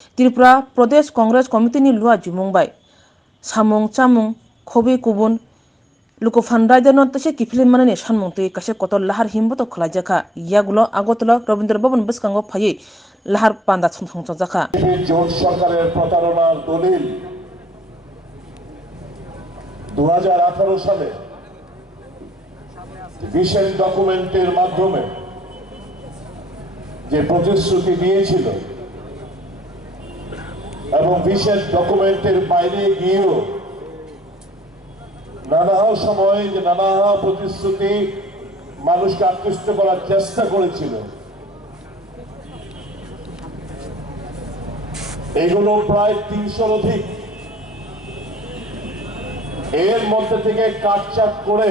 त्रिपुरा प्रदेश कांग्रेस कमिटिनि लुआ जुमुंबाय सामुं चामुं खबि कुबुन लुकुफानरायदेनो तसे किफिलिन माने सानमुंतui कासे कतल लाहार हिमबो तो खलायजाखा यागुलो আগতলা रवींद्र भवन बसकांगो फायै लाहार पान्दा संजाखा জোট সরকারের প্রতারণার দলিল 2018 সালে বিশেষ ডকুমেন্টের মাধ্যমে যে প্রতিশ্রুতি দিয়েছিল এবং বিশেষ ডকুমেন্টের বাইরে গিয়েও নানা সময় যে নানা প্রতিশ্রুতি মানুষকে আকৃষ্ট করার চেষ্টা করেছিল, এগুলো প্রায় 300 অধিক। এর মধ্যে থেকে কাটছাট করে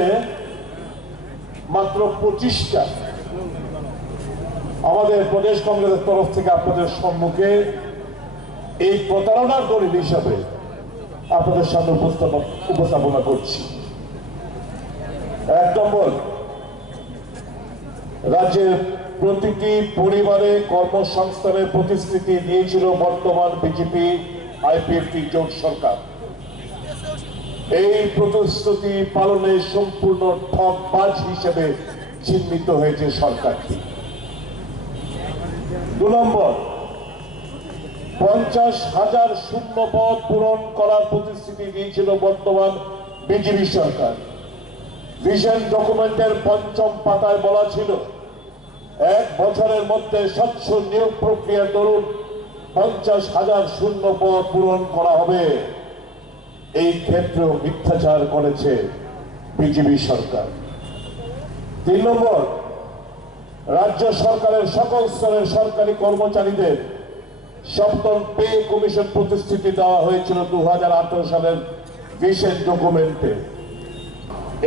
মাত্র 25টা আমাদের প্রদেশ কংগ্রেসের তরফ থেকে আপনাদের সম্মুখে এই প্রতারণার দলিল হিসাবে আপনাদের সামনে উপস্থাপনা করছি। 1 নম্বর, রাজ্যের প্রতিটি পরিবারে কর্মসংস্থানের প্রতিশ্রুতি দিয়েছিল বর্তমান বিজেপি আইপিএফটি জোট সরকার। এই প্রতিশ্রুতি পালনে সম্পূর্ণ ঠকবাজ হিসেবে চিহ্নিত হয়েছে সরকারটি। 2 নম্বর, 50,000 শূন্য পদ পূরণ করার প্রতিশ্রুতি দিয়েছিল বর্তমান বিজেপি সরকার। ভিশন ডকুমেন্টের 5ম পাতায় বলা ছিল 1 বছরের মধ্যে স্বচ্ছ নিয়োগ প্রক্রিয়ার দরুন 50,000 শূন্য পদ পূরণ করা হবে। এই ক্ষেত্রেও মিথ্যাচার করেছে বিজেপি সরকার। 3 নম্বর, রাজ্য সরকারের সকল স্তরের সরকারি কর্মচারীদের 7ম পে কমিশন প্রতিশ্রুতি দেওয়া হয়েছিল 2018 সালের ভিশন ডকুমেন্টে।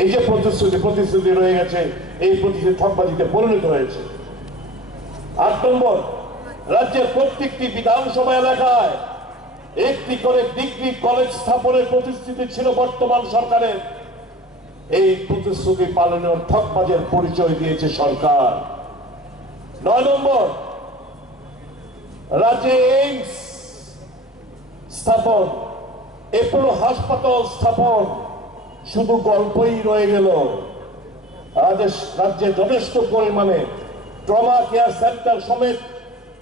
এই যে প্রতিশ্রুতি রয়ে গেছে, এই প্রতিশ্রুতি ঠকবাজিতে পরিণত হয়েছে। 8 নম্বর, রাজ্যের প্রত্যেকটি বিধানসভা এলাকায় একটি করে ডিগ্রি কলেজ স্থাপনের প্রতিশ্রুতি ছিল বর্তমান সরকারের। এই প্রতিশ্রুতি পালনের ঠকবাজের পরিচয় দিয়েছে সরকার। 9 নম্বর, রাজ্যে এইমস স্থাপন, এপোলো হাসপাতাল স্থাপন শুধু গল্পই রয়ে গেল। রাজ্যে যথেষ্ট পরিমাণে ট্রমা কেয়ার সেন্টার সমেত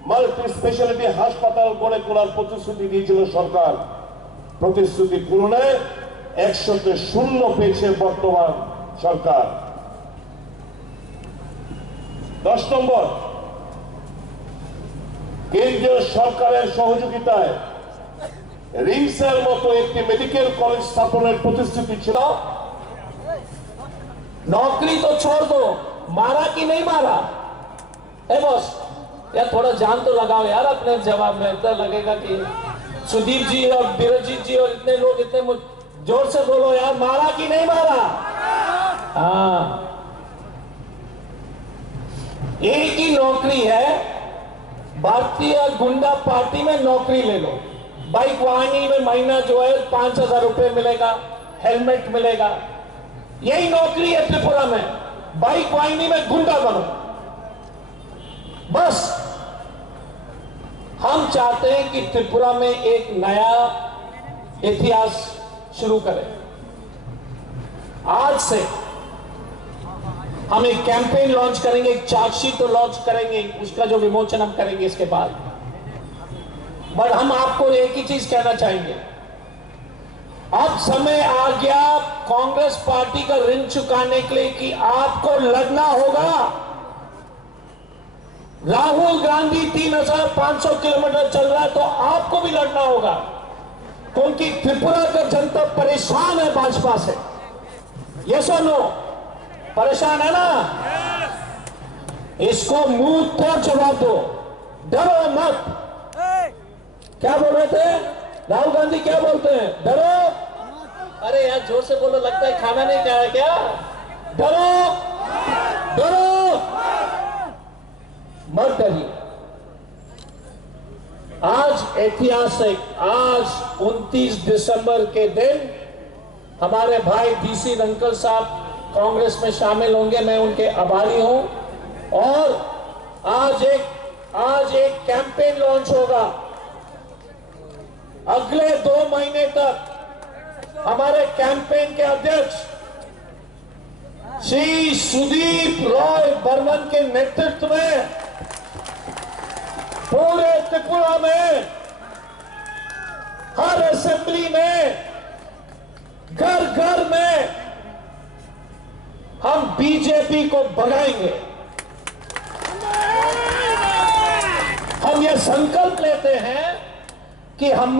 মাল্টি স্পেশালিটি হাসপাতাল গড়ে তোলার প্রতিশ্রুতি দিয়েছিল সরকার। প্রতিশ্রুতি পূরণে 100তে 0 পেয়েছে বর্তমান সরকার। 10 নম্বর, কেন্দ্রীয় সরকারের সহযোগিতায় রিমসের মতো একটি মেডিকেল কলেজ স্থাপনের প্রতিশ্রুতি ছিল। नौकरी तो छोड़ दो, मारा कि नहीं मारा? बॉस यार थोड़ा जान तो लगाओ यार अपने जवाब में। इतना लगेगा कि सुदीप जी और बीरजीत जी और इतने लोग इतने जोर से बोलो यार, मारा कि नहीं मारा? हाँ, एक ही नौकरी है, भारतीय गुंडा पार्टी में नौकरी ले लो। बाइक वाहनी में महीना जो है 5,000 रुपए मिलेगा, हेलमेट मिलेगा। यही नौकरी है त्रिपुरा में। बाइक वाहिनी में गुंडा बनो। बस हम चाहते हैं कि त्रिपुरा में एक नया इतिहास शुरू करें। आज से हम एक कैंपेन लॉन्च करेंगे, एक चार्जशीट तो लॉन्च करेंगे, उसका जो विमोचन हम करेंगे इसके बाद। बट हम आपको एक ही चीज कहना चाहेंगे, अब समय आ गया कांग्रेस पार्टी का ऋण चुकाने के लिए कि आपको लड़ना होगा। राहुल गांधी 3,500 किलोमीटर चल रहा है तो आपको भी लड़ना होगा, क्योंकि त्रिपुरा का जनता परेशान है भाजपा से। ये सुनो, परेशान है ना? इसको मुंह तोड़ जवाब दो, डरो मत। क्या बोल रहे थे राहुल गांधी? क्या बोलते हैं? डरो। अरे यार जोर से बोलो, लगता है खाना नहीं खाया क्या? डरो डरो मत डरिए। आज ऐतिहासिक, आज 29 दिसंबर के दिन हमारे भाई डीसी रंकल साहब कांग्रेस में शामिल होंगे, मैं उनके आभारी हूं। और आज एक कैंपेन लॉन्च होगा अगले 2 महीने तक हमारे कैंपेन के अध्यक्ष श्री सुदीप रॉय बर्मन के नेतृत्व में पूरे त्रिपुरा में हर असेंबली में घर घर में हम बीजेपी को भगाएंगे। हम ये संकल्प लेते हैं कि हम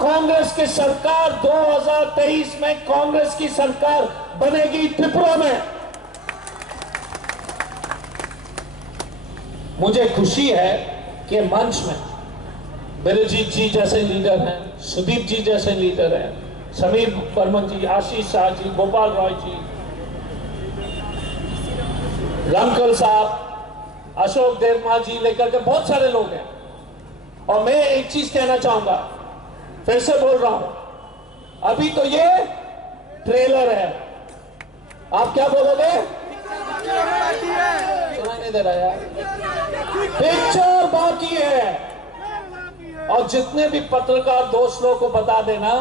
कांग्रेस की सरकार 2023 में कांग्रेस की सरकार बनेगी त्रिपुरा में। मुझे खुशी है कि मंच में बिरजीत जी जैसे लीडर हैं, सुदीप जी जैसे लीडर हैं, समीर बर्मन जी, आशीष शाह जी, गोपाल रॉय जी, रंकल साहब, अशोक देवमा जी लेकर के बहुत सारे लोग हैं। और मैं एक चीज कहना चाहूंगा, फिर से बोल रहा हूं, अभी तो ये ट्रेलर है। आप क्या बोलोगे? सुनाई नहीं दे रहा यार। पिक्चर बाकी है। और जितने भी पत्रकार दोस्त लोगों को बता देना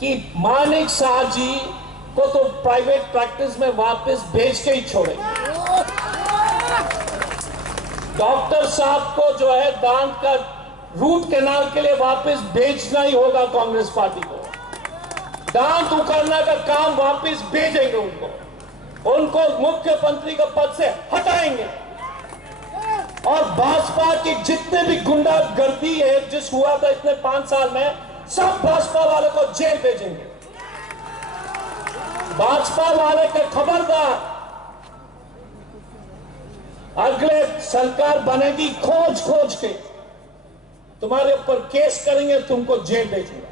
कि मानिक शाह जी को तो प्राइवेट प्रैक्टिस में वापस भेज के ही छोड़े। डॉक्टर साहब को जो है दांत का रूट कैनाल के लिए वापस भेजना ही होगा कांग्रेस पार्टी को। दांत उखाड़ने का काम वापस भेजेंगे उनको मुख्यमंत्री का पद से हटाएंगे। और भाजपा की जितने भी गुंडागर्दी है जिस हुआ था इतने 5 साल में, सब भाजपा वाले को जेल भेजेंगे। भाजपा वाले के खबरदार, अगले सरकार बनेगी खोज खोज के तुम्हारे ऊपर केस करेंगे, तुमको जेल भेजेंगे।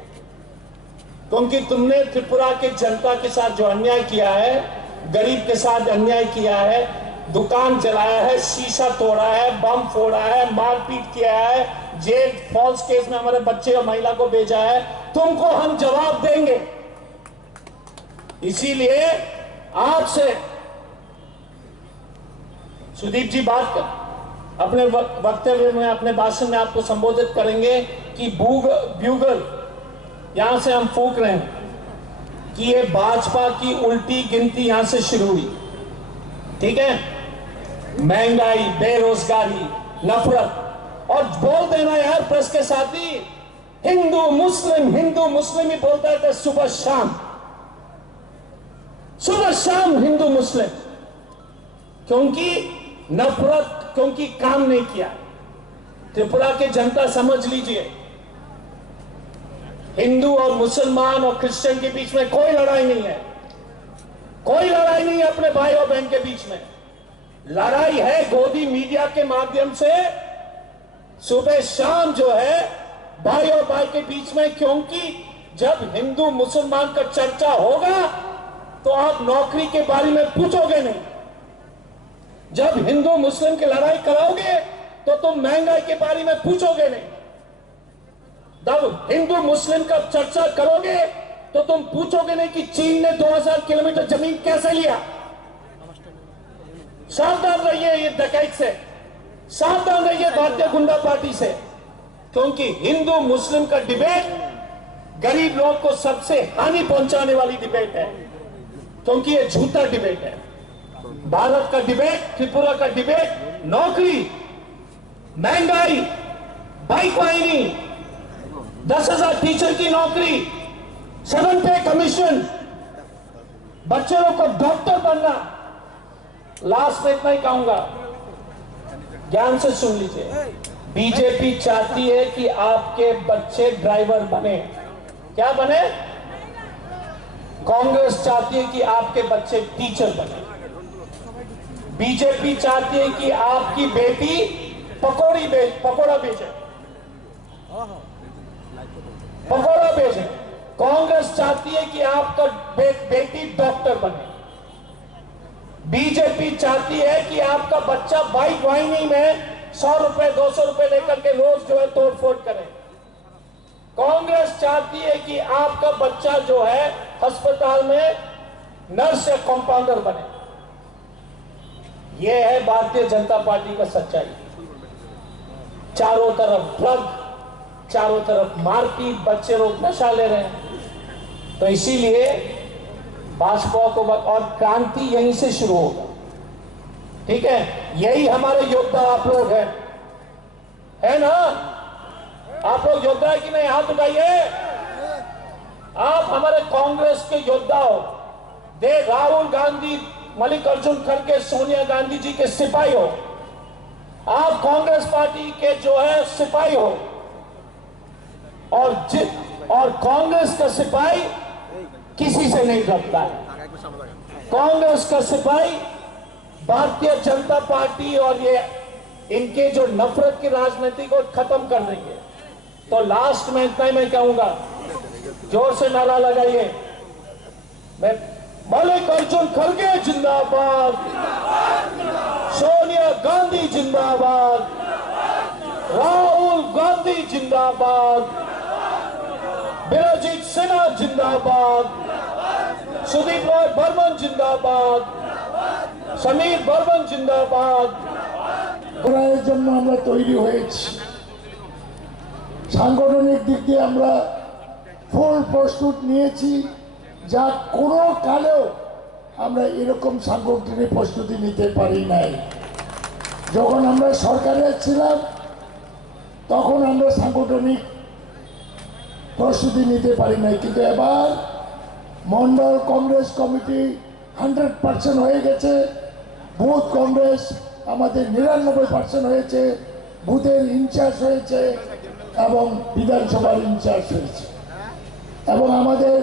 क्योंकि तुमने त्रिपुरा की जनता के साथ जो अन्याय किया है, गरीब के साथ अन्याय किया है, दुकान जलाया है, शीशा तोड़ा है, बम फोड़ा है, मारपीट किया है, जेल फॉल्स केस में हमारे बच्चे और महिला को भेजा है, तुमको हम जवाब देंगे। इसीलिए आपसे सुदीप जी बात कर अपने वक्तव्य में, अपने भाषण में आपको संबोधित करेंगे कि ब्यूगल यहां से हम फूंक रहे हैं कि ये भाजपा की उल्टी गिनती यहां से शुरू हुई। ठीक है, महंगाई, बेरोजगारी, नफरत, और बोल देना यार प्रेस के साथ ही हिंदू मुस्लिम ही बोलता है सुबह शाम हिंदू मुस्लिम, क्योंकि नफरत, क्योंकि काम नहीं किया। त्रिपुरा की जनता समझ लीजिए, हिंदू और मुसलमान और क्रिश्चियन के बीच में कोई लड़ाई नहीं है। कोई लड़ाई नहीं है अपने भाई और बहन के बीच में। लड़ाई है गोदी मीडिया के माध्यम से सुबह शाम जो है भाई और भाई के बीच में, क्योंकि जब हिंदू मुसलमान का चर्चा होगा तो आप नौकरी के बारे में पूछोगे नहीं। जब हिंदू मुस्लिम की लड़ाई कराओगे तो तुम महंगाई के बारे में पूछोगे नहीं। जब हिंदू मुस्लिम का चर्चा करोगे तो तुम पूछोगे नहीं कि चीन ने 2000 किलोमीटर जमीन कैसे लिया। सावधान रहिए ये डकैत से, सावधान रहिए भारतीय गुंडा पार्टी से, क्योंकि हिंदू मुस्लिम का डिबेट गरीब लोग को सबसे हानि पहुंचाने वाली डिबेट है, क्योंकि ये झूठा डिबेट है। भारत का डिबेट, त्रिपुरा का डिबेट नौकरी, महंगाई, बाइक वाहिनी, 10,000 टीचर की नौकरी, 7 पे कमीशन, बच्चों को डॉक्टर बनना। लास्ट में इतना ही कहूंगा, ध्यान से सुन लीजिए। बीजेपी चाहती है कि आपके बच्चे ड्राइवर बने। क्या बने? कांग्रेस चाहती है कि आपके बच्चे टीचर बने। बीजेपी चाहती है कि आपकी बेटी पकौड़ा बेचे। कांग्रेस चाहती है कि आपका बेटी डॉक्टर बने। बीजेपी चाहती है कि आपका बच्चा बाइक वाहिनी में 100 रुपए 200 रुपए लेकर के रोज जो है तोड़फोड़ करे। कांग्रेस चाहती है कि आपका बच्चा जो है अस्पताल में नर्स या कंपाउंडर बने। यह है भारतीय जनता पार्टी का सच्चाई। चारों तरफ ड्रग, चारों तरफ मारपीट, बच्चे लोग नशा ले रहे हैं। तो इसीलिए भाजपा को और क्रांति यहीं से शुरू होगा। ठीक है, यही हमारे योद्धा आप लोग हैं, है ना? आप लोग योद्धा है कि नहीं? हाथ उठाइए। आप हमारे कांग्रेस के योद्धा हो। दे राहुल गांधी, मल्लिकार्जुन खड़गे, सोनिया गांधी जी के सिपाही हो। आप कांग्रेस पार्टी के जो है सिपाही हो, और कांग्रेस का सिपाही किसी से नहीं डरता है। कांग्रेस का सिपाही भारतीय जनता पार्टी और ये इनके जो नफरत की राजनीति को खत्म कर देंगे। तो लास्ट में इतना ही मैं कहूंगा, जोर से नारा लगाइए। मैं मल्लिकार्जुन खड़गे जिंदाबाद, सोनिया गांधी जिंदाबाद, राहुल गांधी जिंदाबाद, बिरजीत सिन्हा जिंदाबाद, सुदीप रॉय बर्मन जिंदाबाद, समीर बर्मन जिंदाबाद। লড়াইয়ের জন্য আমরা তৈরি হয়েছি। সাংগঠনিক দিক দিয়ে আমরা ফুল প্রস্তুত নিয়েছি, যা কোনো কালেও আমরা এরকম সাংগঠনিক প্রস্তুতি নিতে পারি নাই। যখন আমরা সরকারে ছিলাম তখন আমরা সাংগঠনিক প্রস্তুতি নিতে পারি নাই, কিন্তু এবার মন্ডল কংগ্রেস কমিটি 100% হয়ে গেছে। বুথ কংগ্রেস আমাদের 99% হয়েছে, বুথের ইনচার্জ হয়েছে এবং বিধানসভার ইনচার্জ হয়েছে, এবং আমাদের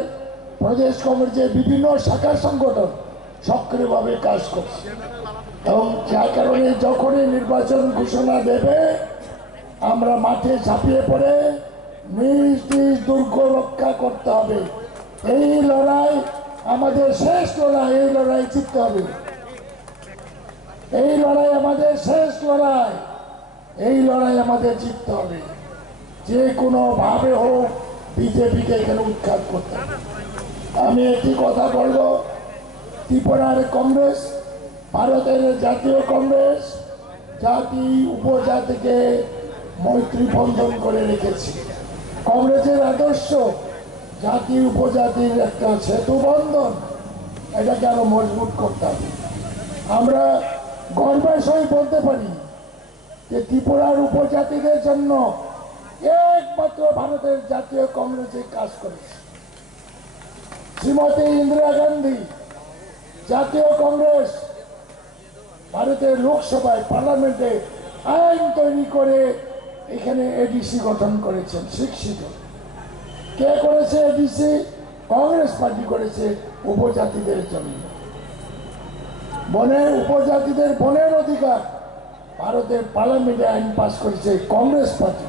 প্রদেশ কংগ্রেসের বিভিন্ন শাখা সংগঠন সক্রিয়ভাবে কাজ করছে। এবং যার কারণে যখনই নির্বাচন ঘোষণা দেবে আমরা মাঠে ঝাঁপিয়ে পড়ে নিজ নিজ দুর্গ রক্ষা করতে হবে। এই লড়াই আমাদের শেষ লড়াই, এই লড়াই জিততে হবে। এই লড়াই আমাদের শেষ লড়াই, এই লড়াই আমাদের জিততে হবে। যে কোনো ভাবে হোক বিজেপিকে এখানে উৎখাত করতে হবে। আমি একটি কথা বলব, ত্রিপুরার কংগ্রেস, ভারতের জাতীয় কংগ্রেস জাতি উপজাতিকে মৈত্রী বন্ধন করে রেখেছে। কংগ্রেসের আদর্শ জাতি উপজাতির একটা সেতু বন্ধন, এটাকে আরো মজবুত করতে হবে। আমরা গর্বের সহিত বলতে পারি যে ত্রিপুরার উপজাতিদের জন্য একমাত্র ভারতের জাতীয় কংগ্রেসে কাজ করেছে। শ্রীমতী ইন্দিরা গান্ধী জাতীয় কংগ্রেস ভারতের লোকসভায় পার্লামেন্টে আইন তৈরি করে এখানে এডিসি গঠন করেছেন, শিক্ষিত। কে করেছে এডিসি? কংগ্রেস পার্টি করেছে উপজাতিদের জন্য। বনের উপজাতিদের বনের অধিকার ভারতের পার্লামেন্টে আইন পাস করেছে কংগ্রেস পার্টি।